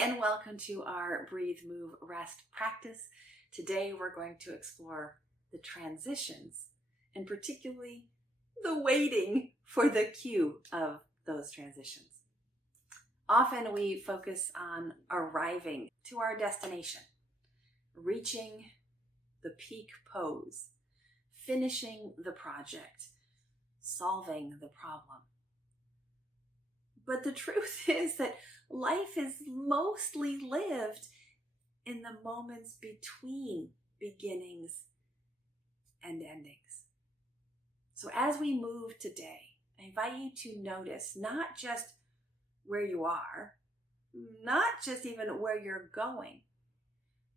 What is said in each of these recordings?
and welcome to our Breathe, Move, Rest practice. Today we're going to explore the transitions and particularly the waiting for the cue of those transitions. Often we focus on arriving to our destination, reaching the peak pose, finishing the project, solving the problem. But the truth is that life is mostly lived in the moments between beginnings and endings. So as we move today, I invite you to notice not just where you are, not just even where you're going,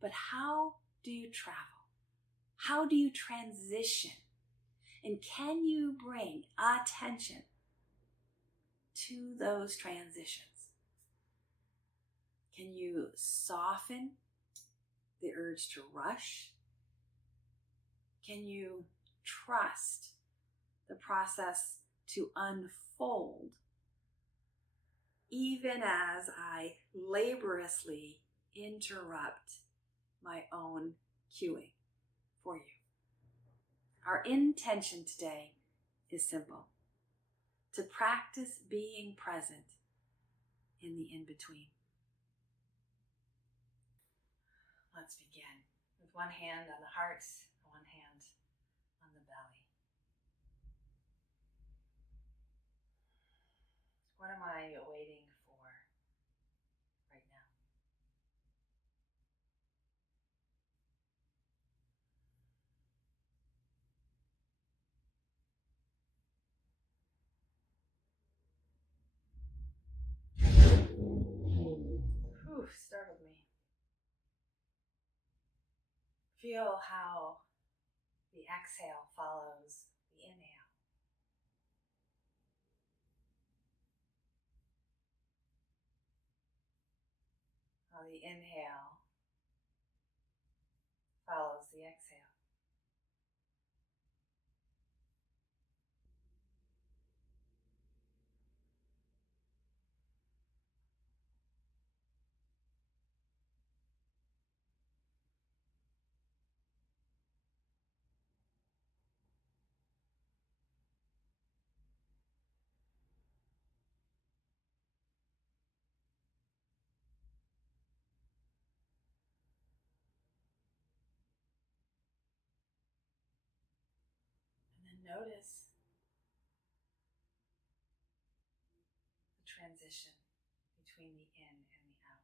but how do you travel? How do you transition? And can you bring attention to those transitions? Can you soften the urge to rush? Can you trust the process to unfold even as I laboriously interrupt my own cueing for you? Our intention today is simple: to practice being present in the in-between. Let's begin with one hand on the heart, one hand on the belly. What am I waiting for right now? Whew, startled me. Feel how the exhale follows the inhale. How the inhale follows the exhale. And then notice the transition between the in and the out.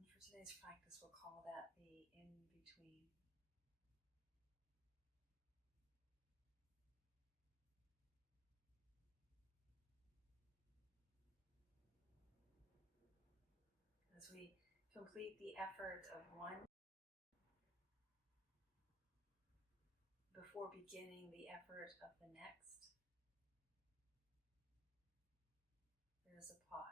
And for today's practice, we'll call that the in-between. As we complete the effort of one before beginning the effort of the next, there is a pause.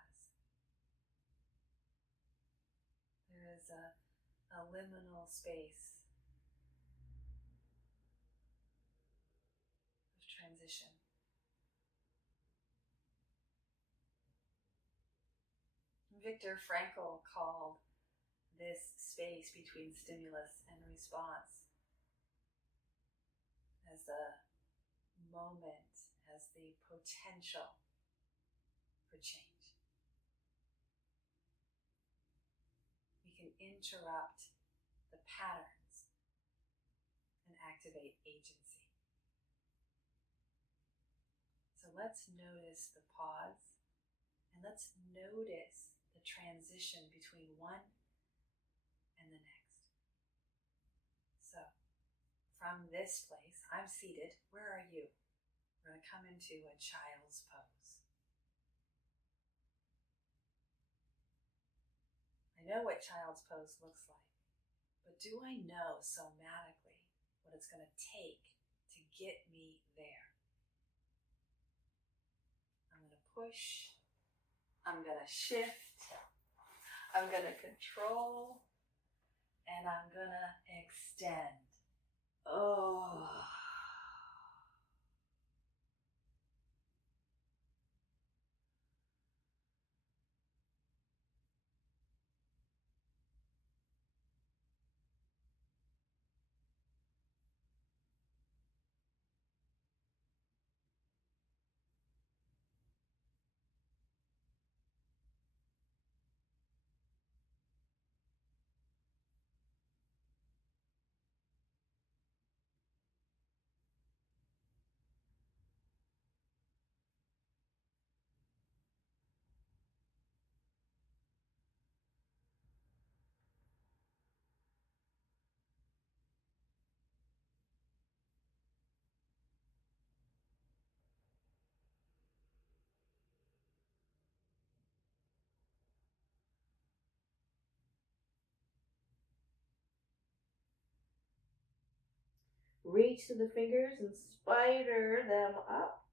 There is a liminal space of transition. Viktor Frankl called this space between stimulus and response as a moment, as the potential for change. We can interrupt the patterns and activate agency. So let's notice the pause, and let's notice the transition between one and the next. So, from this place, I'm seated. Where are you? We're going to come into a child's pose. I know what child's pose looks like, but do I know somatically what it's going to take to get me there. I'm going to push, I'm going to shift, I'm going to control, and I'm going to extend. Oh. Reach to the fingers and spider them up.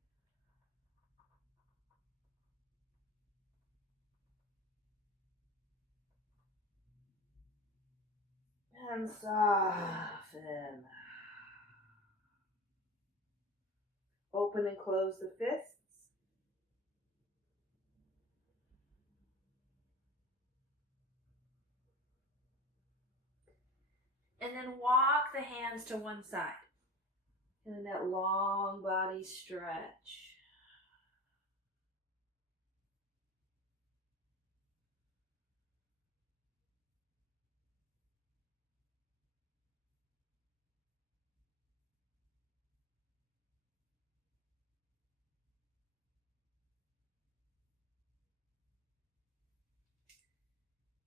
And soften. Open and close the fists. And then walk the hands to one side. And that long body stretch.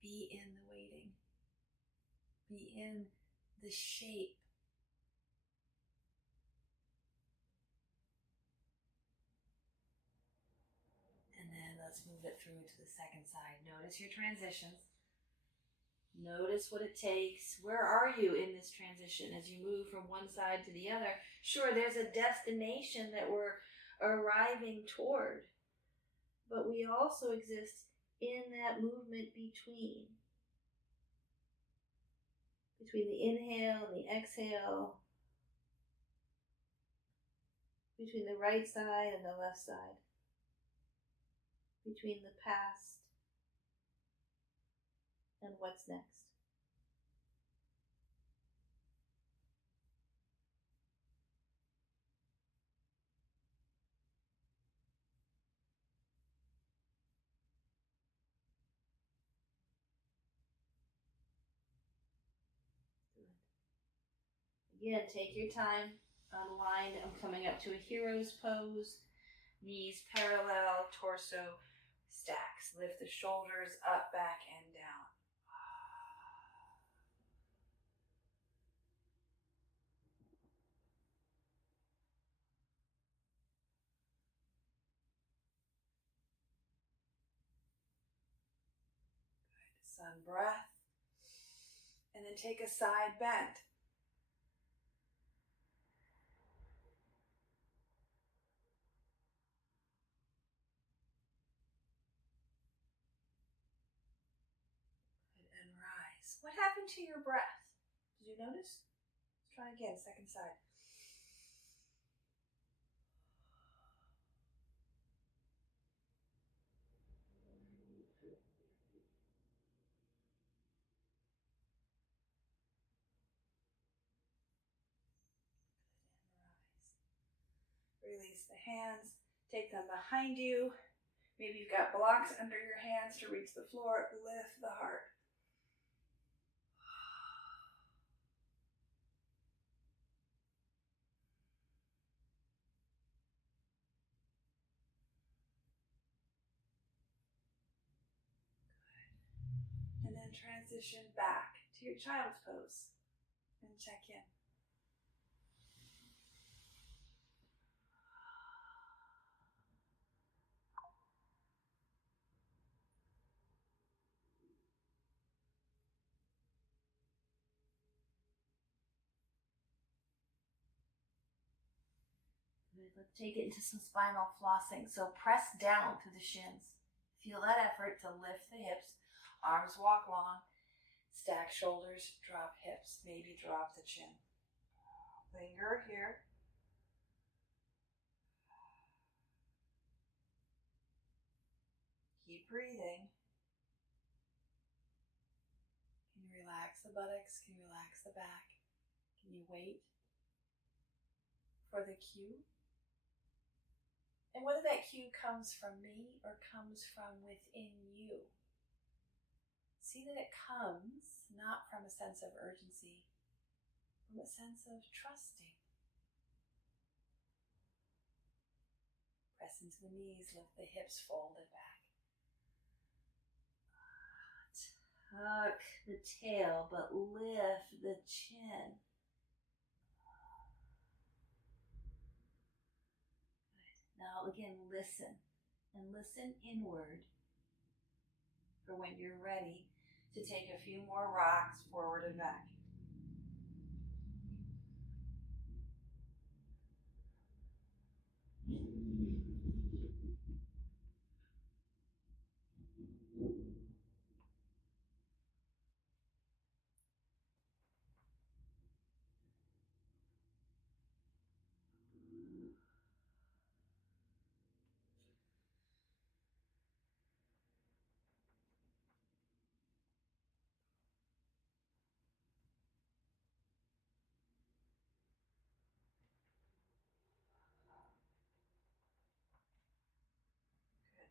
Be in the waiting. Be in the shape. And then let's move it through to the second side. Notice your transitions. Notice what it takes. Where are you in this transition as you move from one side to the other? Sure, there's a destination that we're arriving toward, but we also exist in that movement between the inhale and the exhale, between the right side and the left side, between the past and what's next. Again, take your time, unwind. I'm coming up to a hero's pose. Knees parallel, torso stacks. Lift the shoulders up, back, and down. Good. Sun breath. And then take a side bend. And rise. What happened to your breath? Did you notice? Let's try again, second side. And rise. Release the hands. Take them behind you. Maybe you've got blocks under your hands to reach the floor. Lift the heart. And then transition back to your child's pose and check in. Let's take it into some spinal flossing. So press down through the shins. Feel that effort to lift the hips. Arms walk long. Stack shoulders, drop hips. Maybe drop the chin. Linger here. Keep breathing. Can you relax the buttocks? Can you relax the back? Can you wait for the cue? And whether that cue comes from me or comes from within you, see that it comes not from a sense of urgency, from a sense of trusting. Press into the knees, lift the hips, fold it back. Tuck the tail, but lift the chin. Good. Now again, listen. And listen inward for when you're ready to take a few more rocks forward and back.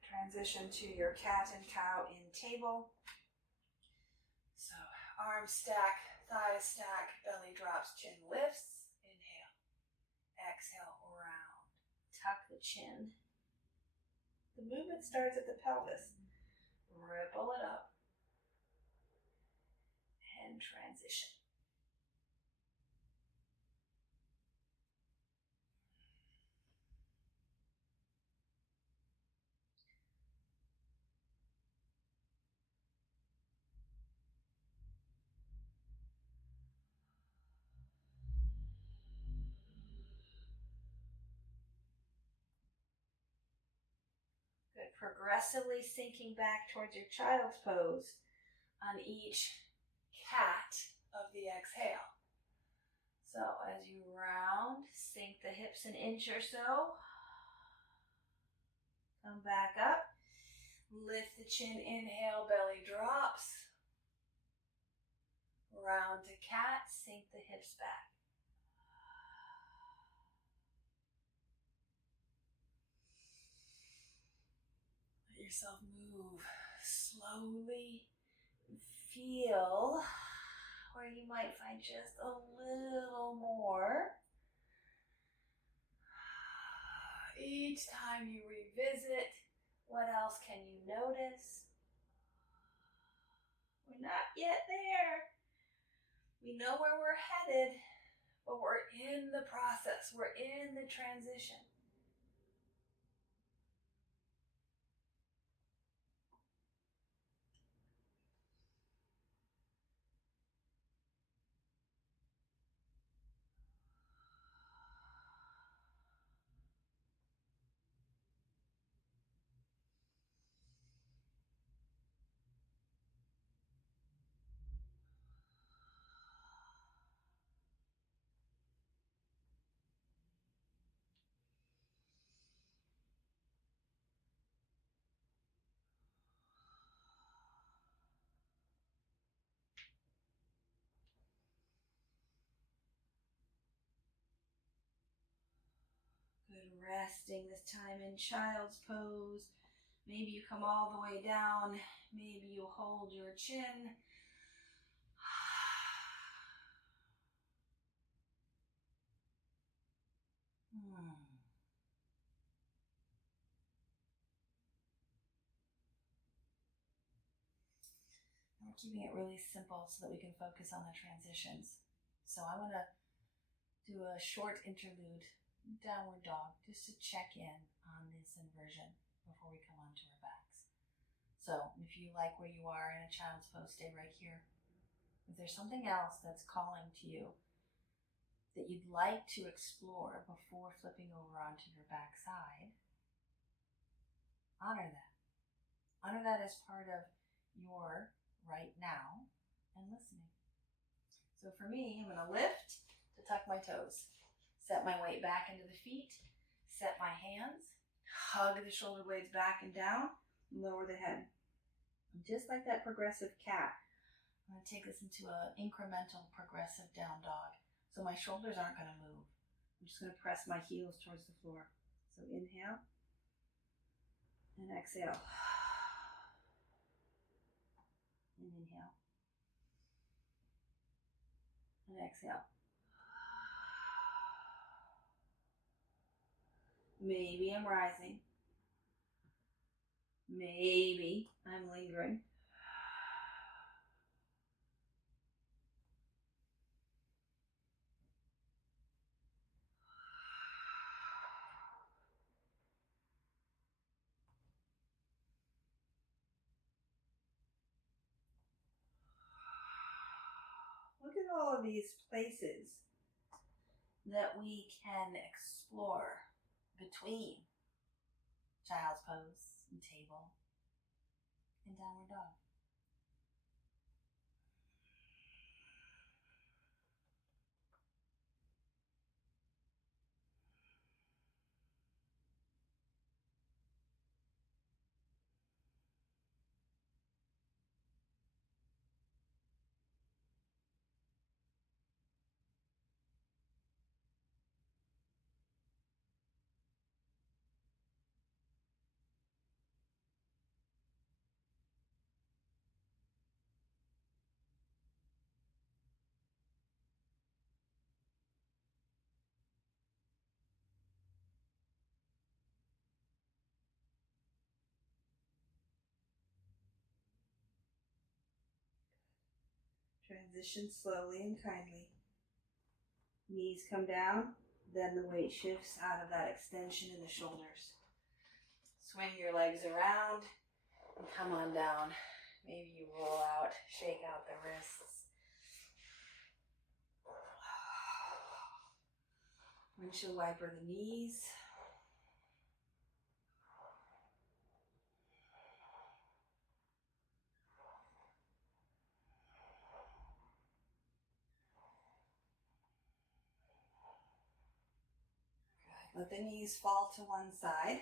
Transition to your cat and cow in table. So arms stack, thighs stack, belly drops, chin lifts. Inhale. Exhale, round. Tuck the chin. The movement starts at the pelvis. Ripple it up. And transition. Good. Progressively sinking back towards your child's pose on each cat of the exhale. So as you round, sink the hips an inch or so. Come back up. Lift the chin, inhale, belly drops. Round to cat, sink the hips back. Let yourself move slowly. Feel where you might find just a little more. Each time you revisit, what else can you notice? We're not yet there. We know where we're headed, but we're in the process. We're in the transition. Good, resting this time in child's pose. Maybe you come all the way down. Maybe you hold your chin. We're keeping it really simple so that we can focus on the transitions. So I want to do a short interlude, downward dog, just to check in on this inversion before we come onto our backs. So if you like where you are in a child's pose, stay right here. If there's something else that's calling to you, that you'd like to explore before flipping over onto your back side, honor that. Honor that as part of your right now and listening. So for me, I'm going to lift to tuck my toes, set my weight back into the feet, set my hands, hug the shoulder blades back and down, lower the head. And just like that progressive cat, I'm going to take this into an incremental progressive down dog. So my shoulders aren't going to move. I'm just going to press my heels towards the floor. So inhale and exhale. And inhale. And exhale. Maybe I'm rising. Maybe I'm lingering. Look at all of these places that we can explore between child's pose and table and downward dog. Transition slowly and kindly. Knees come down, then the weight shifts out of that extension in the shoulders. Swing your legs around and come on down. Maybe you roll out, shake out the wrists. Windshield wiper the knees. Good. Let the knees fall to one side.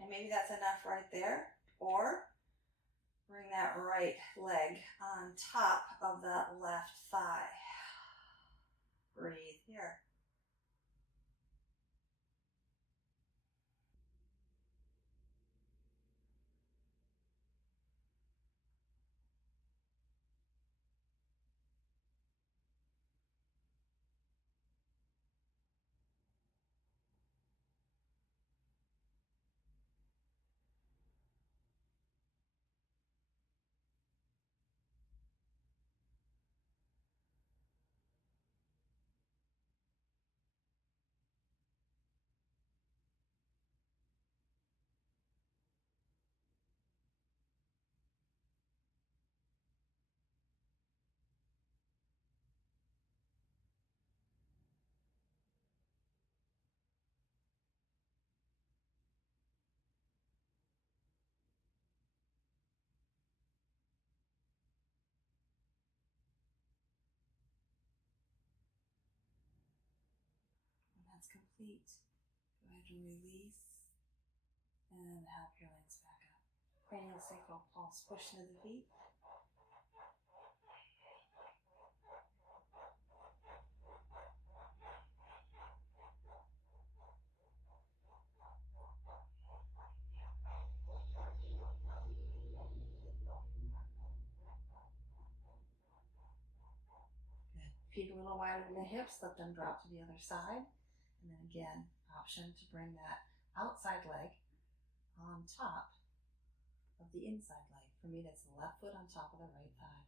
And maybe that's enough right there. Or bring that right leg on top of that left thigh. Breathe here. When that's complete, go ahead and release. And help your legs back up. Cranial sacral pulse, push into the feet. Good. Feet a little wider than the hips, let them drop to the other side. And then again, option to bring that outside leg on top of the inside leg. For me, that's the left foot on top of the right thigh.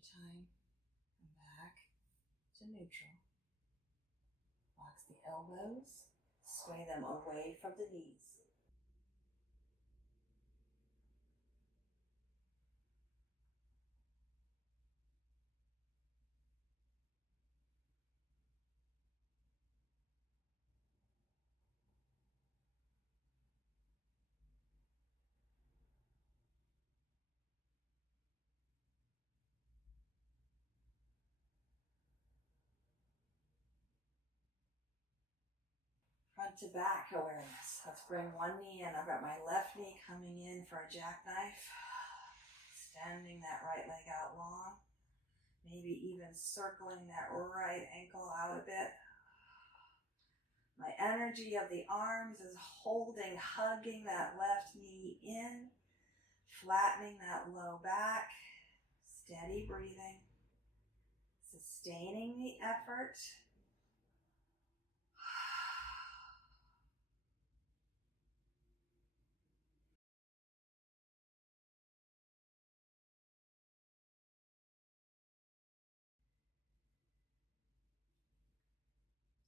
your time. Come back to neutral. Box the elbows. Sway them away from the knees. Front to back awareness. Let's bring one knee in. I've got my left knee coming in for a jackknife. Extending that right leg out long. Maybe even circling that right ankle out a bit. My energy of the arms is holding, hugging that left knee in. Flattening that low back. Steady breathing. Sustaining the effort.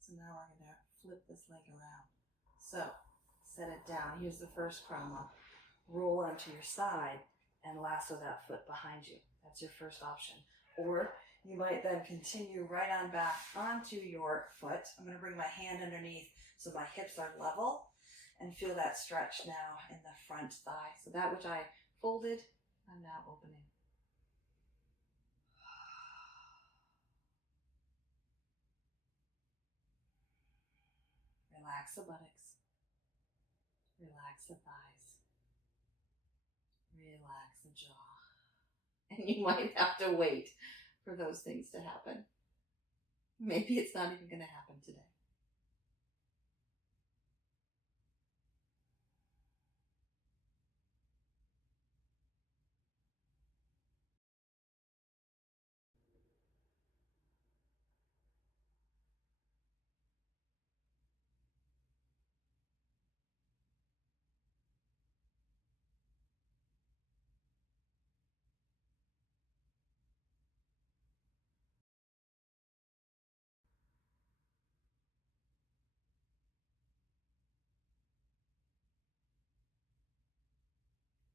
So now we're going to flip this leg around. So set it down. Here's the first krama. Roll onto your side and lasso that foot behind you. That's your first option. Or you might then continue right on back onto your foot. I'm going to bring my hand underneath so my hips are level and feel that stretch now in the front thigh. So that which I folded, I'm now opening. Relax the buttocks. Relax the thighs. Relax the jaw. And you might have to wait for those things to happen. Maybe it's not even going to happen today.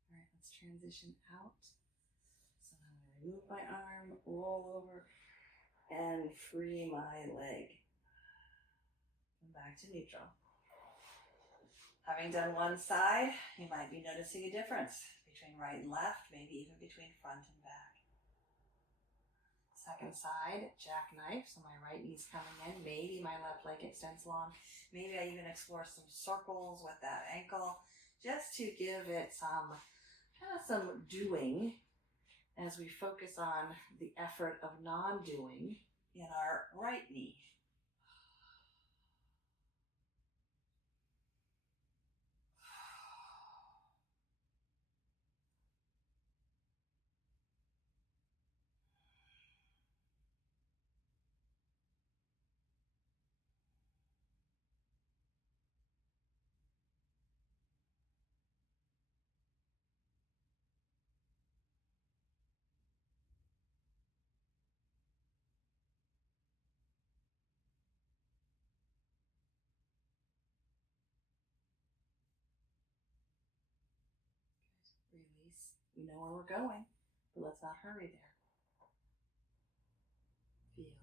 All right, let's transition out. So I'm going to remove my arm, roll over, and free my leg. And back to neutral. Having done one side, you might be noticing a difference between right and left, maybe even between front and back. Second side, jackknife, so my right knee's coming in, maybe my left leg extends long. Maybe I even explore some circles with that ankle, just to give it some doing as we focus on the effort of non-doing in our right knee. Release. We know where we're going, but let's not hurry there. Feel.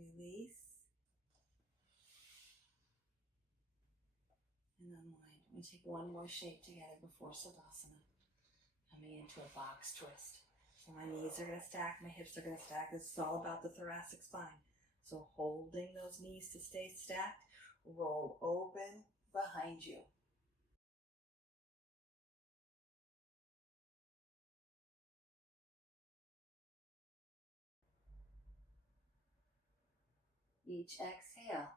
Release. And unwind. We take one more shape together before Savasana. Coming into a box twist. So my knees are going to stack, my hips are going to stack. This is all about the thoracic spine. So holding those knees to stay stacked, roll open behind you. Each exhale,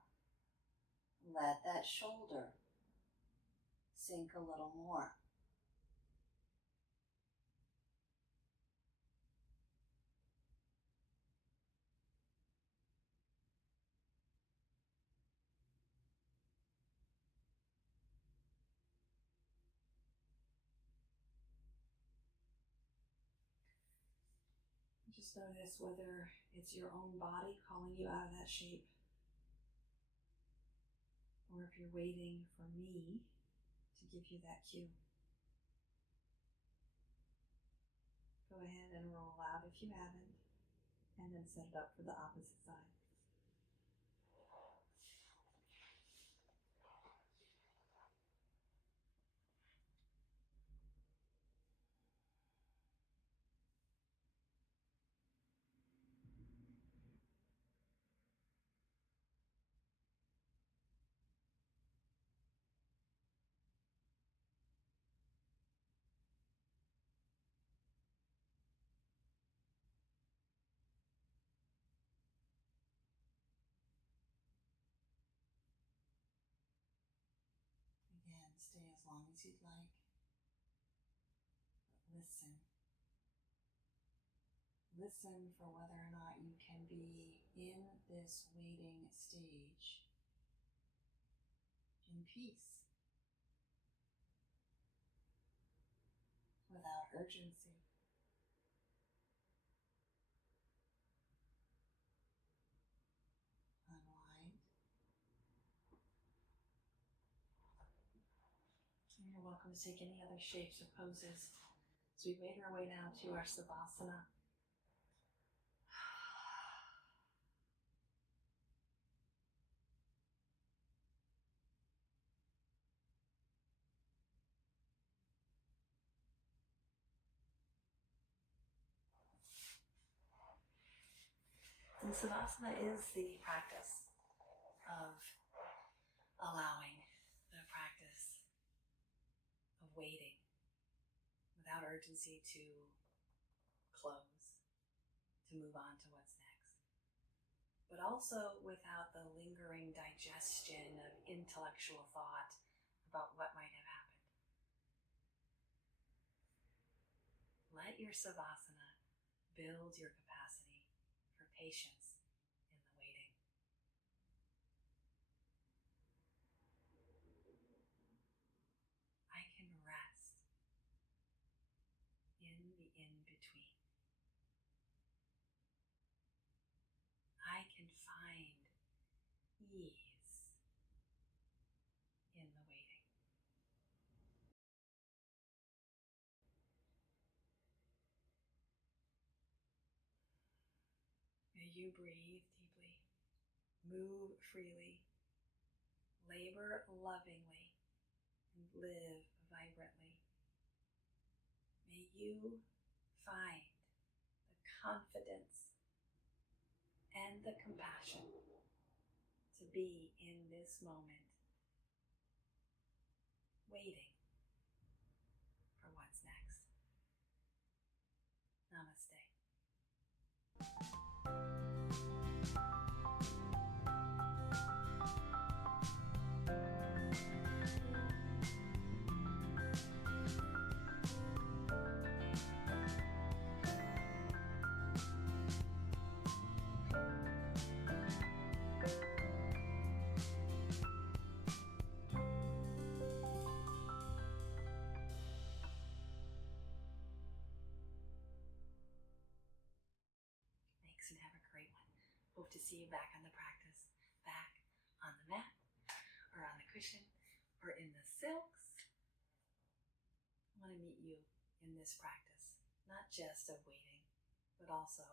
let that shoulder sink a little more. Just notice whether it's your own body calling you out of that shape, or if you're waiting for me to give you that cue. Go ahead and roll out if you haven't, and then set it up for the opposite side. Again, stay as long as you'd like, but listen. Listen for whether or not you can be in this waiting stage in peace, without urgency. Unwind. And you're welcome to take any other shapes or poses as we make our way now to our Savasana. And Savasana is the practice of allowing, the practice of waiting without urgency to close, to move on to what's next, but also without the lingering digestion of intellectual thought about what might have happened. Let your Savasana build your capacity for patience in the waiting. I can rest in the in-between. I can find ease in the waiting. May you breathe deeply, move freely, labor lovingly, and live vibrantly. May you find the confidence and the compassion to be in this moment, waiting for what's next. Namaste. Thanks and have a great one. Hope to see you back on the practice, back on the mat, or on the cushion, or in the silks. I want to meet you in this practice, not just of waiting, but also